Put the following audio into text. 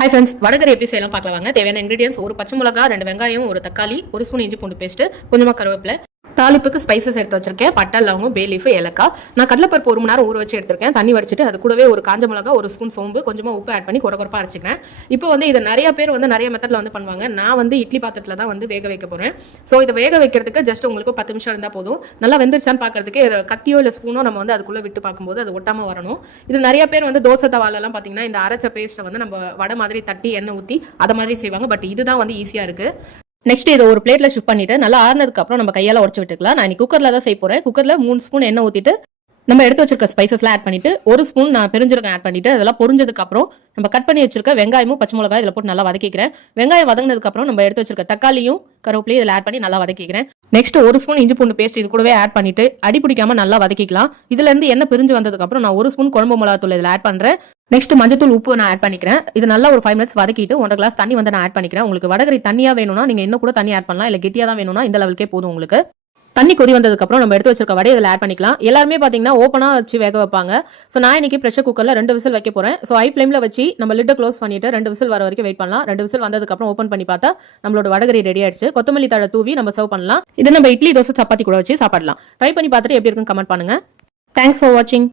Hi friends, vada curry எப்படி செய்யலாம் பார்க்கலாம் வாங்க. தேவையான இன்கிரிடியன்ஸ் ஒரு பச்சை மிளகாய், 2 வெங்காயம், ஒரு தக்காளி, ஒரு ஸ்பூன் இஞ்சி பூண்டு பேஸ்ட், கொஞ்சமா கருவேப்பிலை, தாளிப்புக்கு ஸ்பைசஸ் எடுத்து வச்சிருக்கேன். பட்டை, லவங்கம், பே லீஃப், ஏலக்காய். நான் கடலைப்பருப்பு 1 மணி நேரம் ஊற வச்சு எடுத்திருக்கேன். தண்ணி வடிச்சிட்டு அது கூடவே ஒரு காஞ்ச மிளகாய், ஒரு ஸ்பூன் சோம்பு, கொஞ்சமா உப்பு ஆட் பண்ணி கொரகொரப்பா அரைச்சிக்கிறேன். இப்போ இதை நிறைய பேர் நிறைய மெத்தட்ல பண்ணுவாங்க. நான் இட்லி பாத்திரத்துல தான் வேக வைக்க போறேன். ஸோ இதை வேக வைக்கிறதுக்கு ஜஸ்ட் உங்களுக்கு 10 நிமிஷம் இருந்தால் போதும். நல்லா வெந்துருச்சான்னு பார்க்கறதுக்கு கத்தியோ இல்லை ஸ்பூனோ நம்ம அதுக்குள்ள விட்டு பார்க்கும்போது அது ஒட்டாம வரணும். இது நிறைய பேர் தோசை தவாலெல்லாம் பார்த்தீங்கன்னா இந்த அரைச்ச பேஸ்ட்டை நம்ம வடை மாதிரி தட்டி எண்ணெய் ஊற்றி அதை மாதிரி செய்வாங்க. பட் இதுதான் ஈஸியாக இருக்கு. நெக்ஸ்ட் இதை ஒரு பிளேட்ல ஷிஃப்ட் பண்ணிட்டு நல்லா ஆறுனதுக்கு அப்புறம் நம்ம கையால உடச்சு விட்டுக்கலாம். நான் இன்னைக்கு குக்கர்ல தான் செய்ய போறேன். குக்கர்ல 3 ஸ்பூன் எண்ணெய் ஊத்திட்டு நம்ம எடுத்து வச்சிருக்க ஸ்பைசஸ்லாம் ஆட் பண்ணிட்டு 1 ஸ்பூன் நான் பெருஞ்சீரகம் ஆட் பண்ணிட்டு அதெல்லாம் பொரிஞ்சதுக்கு அப்புறம் நம்ம கட் பண்ணி வச்சிருக்க வெங்காயமும் பச்சை மிளகாய் இதில் போட்டு நல்லா வதக்கிக்கிறேன். வெங்காயம் வதங்கினதுக்கு அப்புறம் நம்ம எடுத்து வச்சிருக்க தக்காளியும் கருவேப்பிலையும் இதில் ஆட் பண்ணி நல்லா வதக்கிக்கிறேன். நெக்ஸ்ட் 1 ஸ்பூன் இஞ்சி பூண்டு பேஸ்ட் இது கூடவே ஆட் பண்ணிட்டு அடி பிடிக்காம நல்லா வதக்கிக்கலாம். இதுல இருந்து எண்ணெய் பிரிஞ்சு வந்ததுக்கு அப்புறம் நான் 1 ஸ்பூன் குழம்பு மிளகாத்தூள் இதில் ஆட் பண்றேன். நெக்ஸ்ட் மஞ்சத்தூள் உப்பு நான் ஆட் பண்ணிக்கிறேன். இது நல்லா ஒரு 5 மினிட்ஸ் வதக்கிட்டு 1.5 கிளாஸ் தண்ணி நான் ஆட் பண்ணிக்கிறேன். உங்களுக்கு வடகரி தண்ணியா வேணும்னா நீங்க இன்னும் கூட தண்ணி ஆட் பண்ணலாம். இல்ல கெட்டியா தான் வேணும்னா இந்த லெவலுக்கே போதும் உங்களுக்கு. தண்ணி கொதி வந்ததுக்கு அப்புறம் நம்ம எடுத்து வச்சிருக்க வடையை இதில் ஆட் பண்ணிக்கலாம். எல்லாருமே பார்த்தீங்கன்னா ஓப்பனா வச்சு வேக வைப்பாங்க. ஸோ நான் இன்னைக்கு ப்ரெஷர் குக்கரில் 2 விசில் வைக்க போறேன். ஸோ ஹை ஃப்ளேமில் வச்சு நம்ம லிட்டை க்ளோஸ் பண்ணிட்டு 2 விசில் வர வரைக்கும் வெயிட் பண்ணலாம். 2 விசில் வந்ததுக்கு அப்புறம் ஓப்பன் பண்ணி பார்த்தா நம்மளோட வடகரி ரெடி ஆயிடுச்சு. கொத்தமல்லி தழை தூவி நம்ம சர்வ் பண்ணலாம். இதை நம்ம இட்லி தோசை சப்பாத்தி கூட வச்சு சாப்பிடலாம். ட்ரை பண்ணி பார்த்துட்டு எப்படி இருக்குன்னு கமெண்ட் பண்ணுங்க. தேங்க்ஸ் ஃபார் வாட்சிங்.